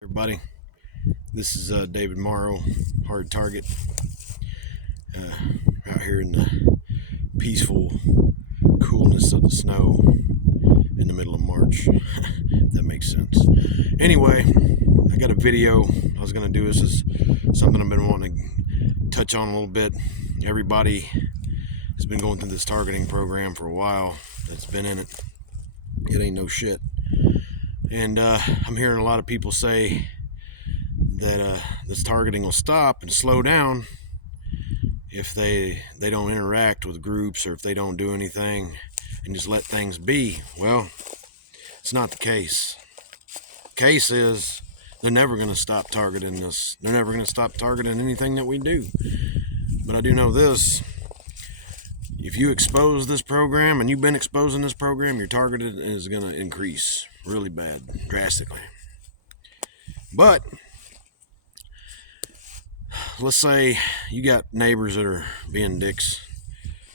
Everybody, this is David Morrow, Hard Target, out here in the peaceful coolness of the snow in the middle of March. If that makes sense. Anyway, I got a video I was going to do. This is something I've been wanting to touch on a little bit. Everybody has been going through this targeting program for a while that's been in it. It ain't no shit. And I'm hearing a lot of people say that this targeting will stop and slow down if they don't interact with groups, or if they don't do anything and just let things be. Well, it's not the case. The case is they're never going to stop targeting us. They're never going to stop targeting anything that we do. But I do know this: if you expose this program, and you've been exposing this program, your targeted is going to increase really bad, drastically. But let's say you got neighbors that are being dicks,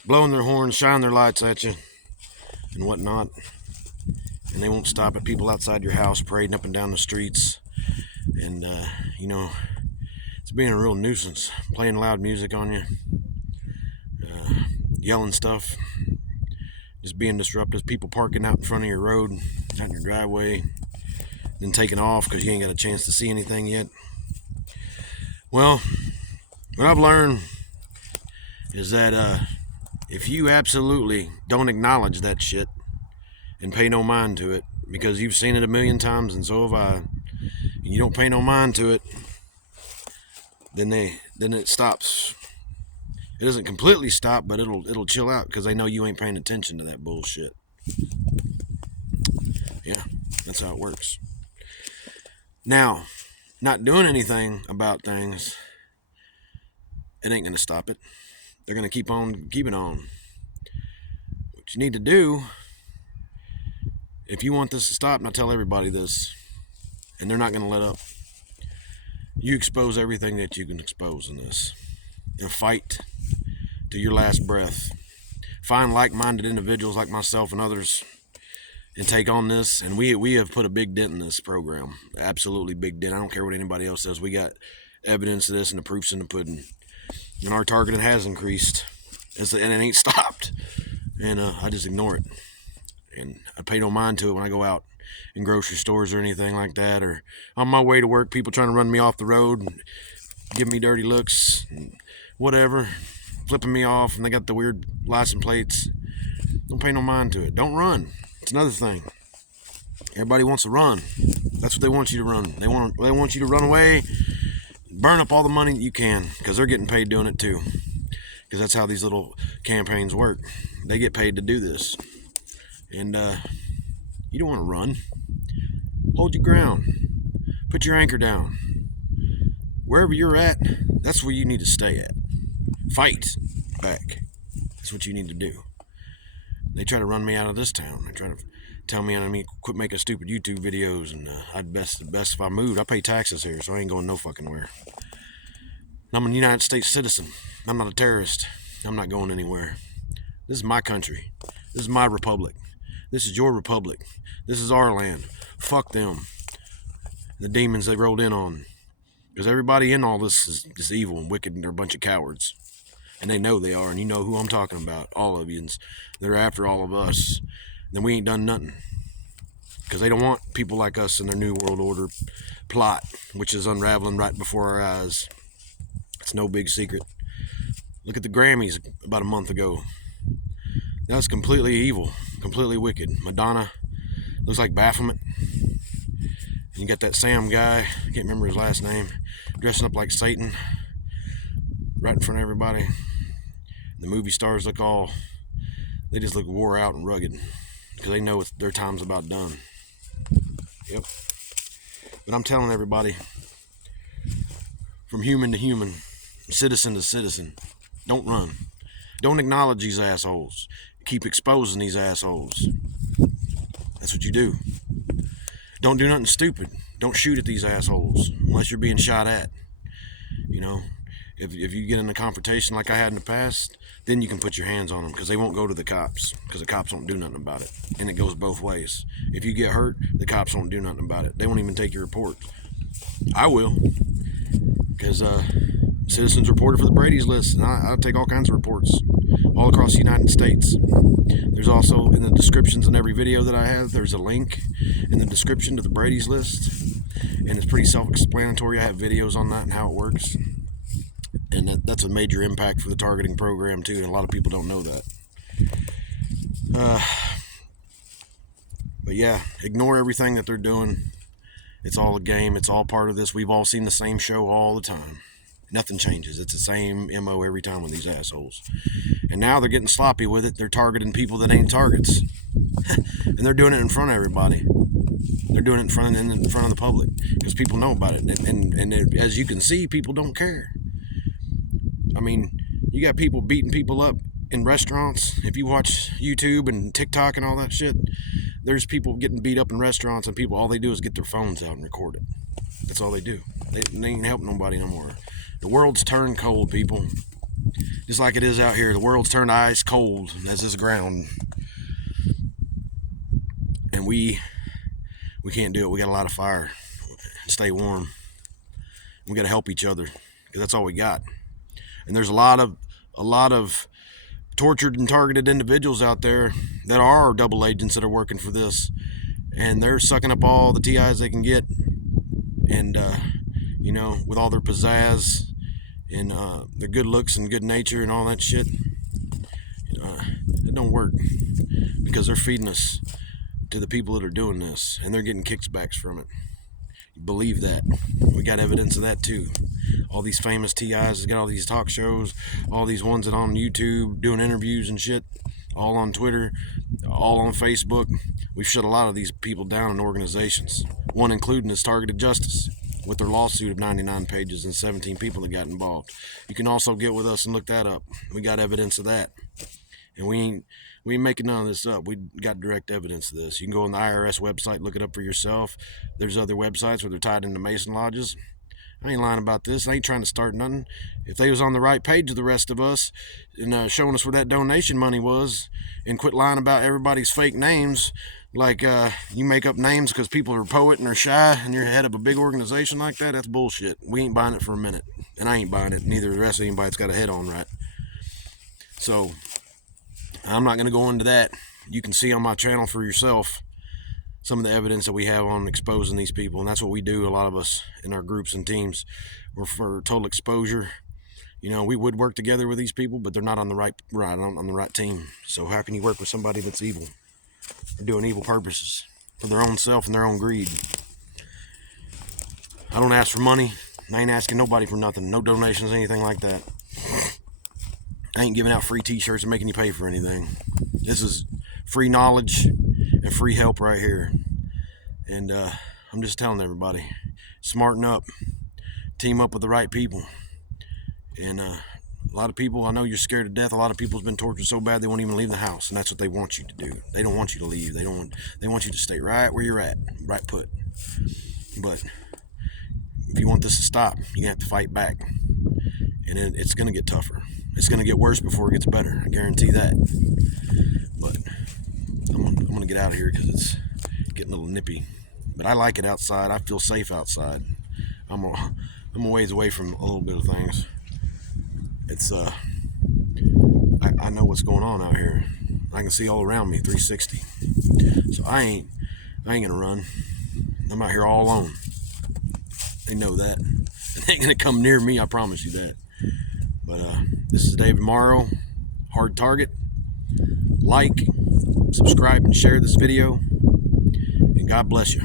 blowing their horns, shining their lights at you and whatnot, and they won't stop at people outside your house parading up and down the streets, and it's being a real nuisance, playing loud music on you, yelling stuff, just being disruptive, people parking out in front of your road, out in your driveway, then taking off because you ain't got a chance to see anything yet. Well, what I've learned is that if you absolutely don't acknowledge that shit and pay no mind to it, because you've seen it a million times and so have I, and you don't pay no mind to it, then it stops. It doesn't completely stop, but it'll chill out because they know you ain't paying attention to that bullshit. Yeah, that's how it works. Now, not doing anything about things, it ain't going to stop it. They're going to keep on keeping on. What you need to do, if you want this to stop, and I tell everybody this, and they're not going to let up, you expose everything that you can expose in this, and fight to your last breath. Find like-minded individuals like myself and others and take on this. And we have put a big dent in this program. Absolutely big dent. I don't care what anybody else says. We got evidence of this, and the proof's in the pudding. And our targeting has increased, and it ain't stopped. And I just ignore it. And I pay no mind to it when I go out in grocery stores or anything like that, or on my way to work, people trying to run me off the road and give me dirty looks and whatever, flipping me off, and they got the weird license plates. Don't pay no mind to it. Don't run. It's another thing. Everybody wants to run. That's what they want you to run. They want you to run away, burn up all the money that you can, because they're getting paid doing it too. Because that's how these little campaigns work. They get paid to do this. And you don't want to run. Hold your ground. Put your anchor down. Wherever you're at, that's where you need to stay at. Fight back. That's what you need to do. They try to run me out of this town. They try to tell me I need to quit making stupid YouTube videos, and I'd best if I moved. I pay taxes here, so I ain't going no fucking where. I'm a United States citizen. I'm not a terrorist. I'm not going anywhere. This is my country. This is my republic. This is your republic. This is our land. Fuck them. The demons they rolled in on. Because everybody in all this is evil and wicked, and they're a bunch of cowards. And they know they are, and you know who I'm talking about. All of you. They're after all of us. Then we ain't done nothing. Because they don't want people like us in their New World Order plot, which is unraveling right before our eyes. It's no big secret. Look at the Grammys about a month ago. That was completely evil, completely wicked. Madonna looks like Baphomet. And you got that Sam guy, I can't remember his last name, dressing up like Satan right in front of everybody. The movie stars they just look wore out and rugged because they know their time's about done. Yep. But I'm telling everybody, from human to human, citizen to citizen, don't run. Don't acknowledge these assholes. Keep exposing these assholes. That's what you do. Don't do nothing stupid. Don't shoot at these assholes unless you're being shot at. If you get in a confrontation like I had in the past, then you can put your hands on them, because they won't go to the cops, because the cops won't do nothing about it. And it goes both ways. If you get hurt, the cops won't do nothing about it. They won't even take your report. I will, because citizens reported for the Brady's list, and I'll take all kinds of reports all across the United States. There's also in the descriptions in every video that I have, there's a link in the description to the Brady's list, and it's pretty self-explanatory. I have videos on that and how it works, and that's a major impact for the targeting program too, and a lot of people don't know that. But yeah, ignore everything that they're doing. It's all a game. It's all part of this. We've all seen the same show all the time. Nothing changes. It's the same MO every time with these assholes. And now they're getting sloppy with it. They're targeting people that ain't targets. And they're doing it in front of everybody. They're doing it in front of the public because people know about it. And as you can see, people don't care. I mean, you got people beating people up in restaurants. If you watch YouTube and TikTok and all that shit, there's people getting beat up in restaurants, and people, all they do is get their phones out and record it. That's all they do. They ain't helping nobody no more. The world's turned cold, people. Just like it is out here. The world's turned ice cold as this ground. And we can't do it. We got a lot of fire. Stay warm. We got to help each other, because that's all we got. And there's a lot of tortured and targeted individuals out there that are double agents that are working for this, and they're sucking up all the TIs they can get, and you know, with all their pizzazz and their good looks and good nature and all that shit, it don't work, because they're feeding us to the people that are doing this, and they're getting kickbacks from it. Believe that. We got evidence of that too. All these famous TIs got all these talk shows, all these ones that on YouTube doing interviews and shit, all on Twitter, all on Facebook. We've shut a lot of these people down in organizations, one including is Targeted Justice, with their lawsuit of 99 pages and 17 people that got involved. You can also get with us and look that up. We got evidence of that, and we ain't making none of this up. We got direct evidence of this. You can go on the IRS website, look it up for yourself. There's other websites where they're tied into Mason lodges. I ain't lying about this. I ain't trying to start nothing. If they was on the right page of the rest of us and showing us where that donation money was, and quit lying about everybody's fake names, like you make up names because people are poet and are shy and you're head of a big organization like that, that's bullshit. We ain't buying it for a minute. And I ain't buying it. Neither the rest of anybody that's got a head on right. So I'm not going to go into that. You can see on my channel for yourself some of the evidence that we have on exposing these people, and that's what we do, a lot of us in our groups and teams. We're for total exposure. You know, we would work together with these people, but they're not on the right team. So how can you work with somebody that's evil? They're doing evil purposes for their own self and their own greed. I don't ask for money. I ain't asking nobody for nothing. No donations, anything like that. I ain't giving out free t-shirts and making you pay for anything. This is free knowledge and free help right here. And I'm just telling everybody, smarten up, team up with the right people. And a lot of people, I know you're scared to death. A lot of people's been tortured so bad they won't even leave the house, and that's what they want you to do. They don't want you to leave. They want you to stay right where you're at, right put. But if you want this to stop, you have to fight back, and it's going to get tougher. It's going to get worse before it gets better. I guarantee that. But I'm going to get out of here because it's getting a little nippy. But I like it outside. I feel safe outside. I'm a ways away from a little bit of things. It's I know what's going on out here. I can see all around me 360. So I ain't gonna run. I'm out here all alone. They know that. They ain't gonna come near me, I promise you that. But this is David Morrow, Hard Target. Like, subscribe, and share this video. And God bless you.